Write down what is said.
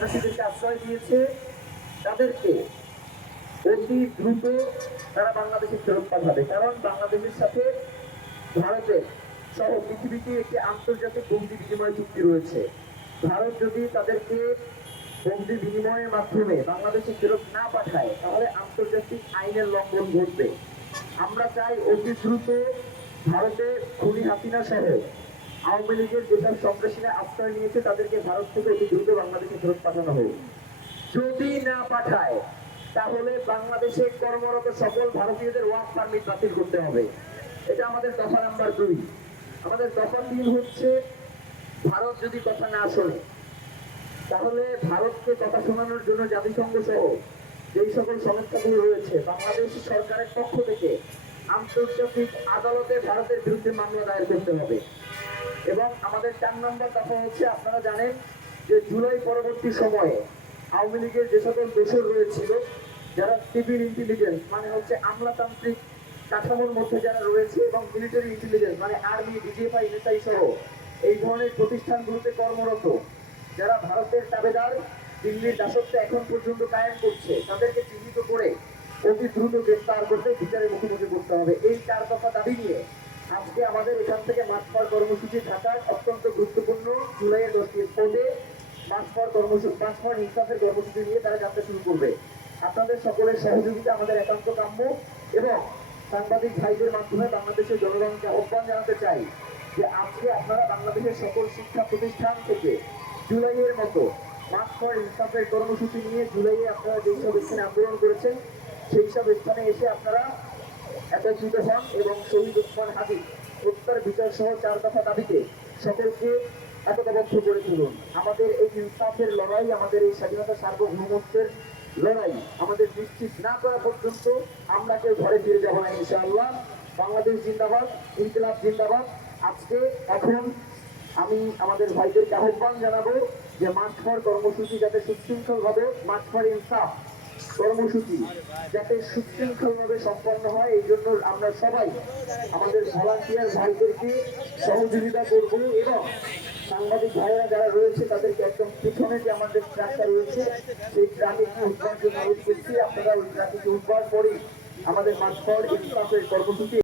সন্ত্রাসীদেরকে আশ্রয় দিয়েছে তাদেরকে অতি দ্রুত তারা বাংলাদেশে ফেরত পাঠাবে। কারণ বাংলাদেশের সাথে ভারতের সহ পৃথিবীতে একটি আন্তর্জাতিক বন্দি বিনিময় চুক্তি রয়েছে। ভারত যদি তাদেরকে বন্দি বিনিময়ের মাধ্যমে বাংলাদেশে ফেরত না পাঠায়, তাহলে আন্তর্জাতিক আইনের লঙ্ঘন ঘটবে। আমরা চাই অতি দ্রুত ভারতে খুনি হাসিনা সহ আওয়ামী লীগের যেসব সন্ত্রাসীরা আশ্রয় নিয়েছে, তাদেরকে ভারত থেকে অতি দ্রুত বাংলাদেশে ফেরত পাঠানো হোক। যদি না পাঠায়, তাহলে বাংলাদেশে কর্মরত সকল ভারতীয়দের ওয়ার্ক পারমিট বাতিল করতে হবে। এটা আমাদের দফা নাম্বার দুই। আমাদের দফা তিন হচ্ছে, ভারত যদি কথা না শোনে, তাহলে ভারতকে কথা শোনানোর জন্য জাতিসংঘ সহ যেই সকল সংস্থাগুলো রয়েছে, বাংলাদেশ সরকারের পক্ষ থেকে আন্তর্জাতিক আদালতে ভারতের বিরুদ্ধে মামলা দায়ের করতে হবে। এবং আমাদের চার নম্বর কথা হচ্ছে, আপনারা জানেন যে জুলাই পরবর্তী সময়ে আওয়ামী লীগের যে সকল দোষর রয়েছিল, যারা সিভিল ইন্টেলিজেন্স মানে হচ্ছে আমলাতান্ত্রিক কাঠামোর মধ্যে যারা রয়েছে এবং মিলিটারি ইন্টেলিজেন্স মানে আর্মি ডিজিএফআই এনএসআই সহ এই ধরনের প্রতিষ্ঠানগুলোতে কর্মরত, যারা ভারতের তাবেদার, দিল্লির দাসত্ব এখন পর্যন্ত কায়েম করছে, তাদেরকে চিহ্নিত করে অতি দ্রুত গ্রেফতার করতে বিচারের মুখোমুখি করতে হবে। এই চার দফা দাবি নিয়ে আজকে আমাদের এখান থেকে মাঠ পার কর্মসূচি ঢাকার অত্যন্ত গুরুত্বপূর্ণ জুলাইয়ের দশটি স্পটে মাঠ পার কর্মসূচি পার ইনসাফের কর্মসূচি নিয়ে তারা যাত্রা শুরু করবে। আপনাদের সকলের সহযোগিতা, আমাদের একান্ত কাম্য এবং সাংবাদিক ভাইদের মাধ্যমে বাংলাদেশের জনগণকে আহ্বান জানাতে চাই যে আজকে আপনারা বাংলাদেশের সকল শিক্ষা প্রতিষ্ঠান থেকে জুলাইয়ের মতো ফর ইনসাফের কর্মসূচি নিয়ে জুলাইয়ে আপনারা যেই সব স্থানে আন্দোলন করেছেন, সেই সব স্থানে এসে আপনারা একত্রিত হন এবং শহীদ উসমান হাদি হত্যার বিচার সহ চার দফা দাবিতে সকলকে একতাবদ্ধ করে তুলুন। আমাদের এই ইনসাফের লড়াই, আমাদের এই স্বাধীনতা সার্বভৌমত্বের লড়াই আমাদের নিশ্চিত না করা পর্যন্ত আমরা কেউ ঘরে ফিরে যাব না ইনশাআল্লাহ। বাংলাদেশ জিন্দাবাদ, ইনকিলাব জিন্দাবাদ। আজকে এখন আমি আমাদের ভাইদেরকে আহ্বান জানাব যে মাঠ কর্মসূচি যাতে সুশৃঙ্খল ভাবে মাঠ ইনসাফ কর্মসূচি যাতে সুশৃঙ্খলভাবে সম্পন্ন হয়, এই জন্য আমরা সবাই আমাদের ভলান্টিয়ার ভাইদেরকে সহযোগিতা করব এবং সাংবাদিক ভাইরা যারা রয়েছে, তাদেরকে একদম পিছনে যে আমাদের ট্রাকটা রয়েছে, সেই ট্রাফিককে উদ্ধার জন্য অনুরোধ করছি। আপনারা ওই ট্রাফিককে উদ্ধার করেই আমাদের মাঠ ফর ইনসাফের কর্মসূচি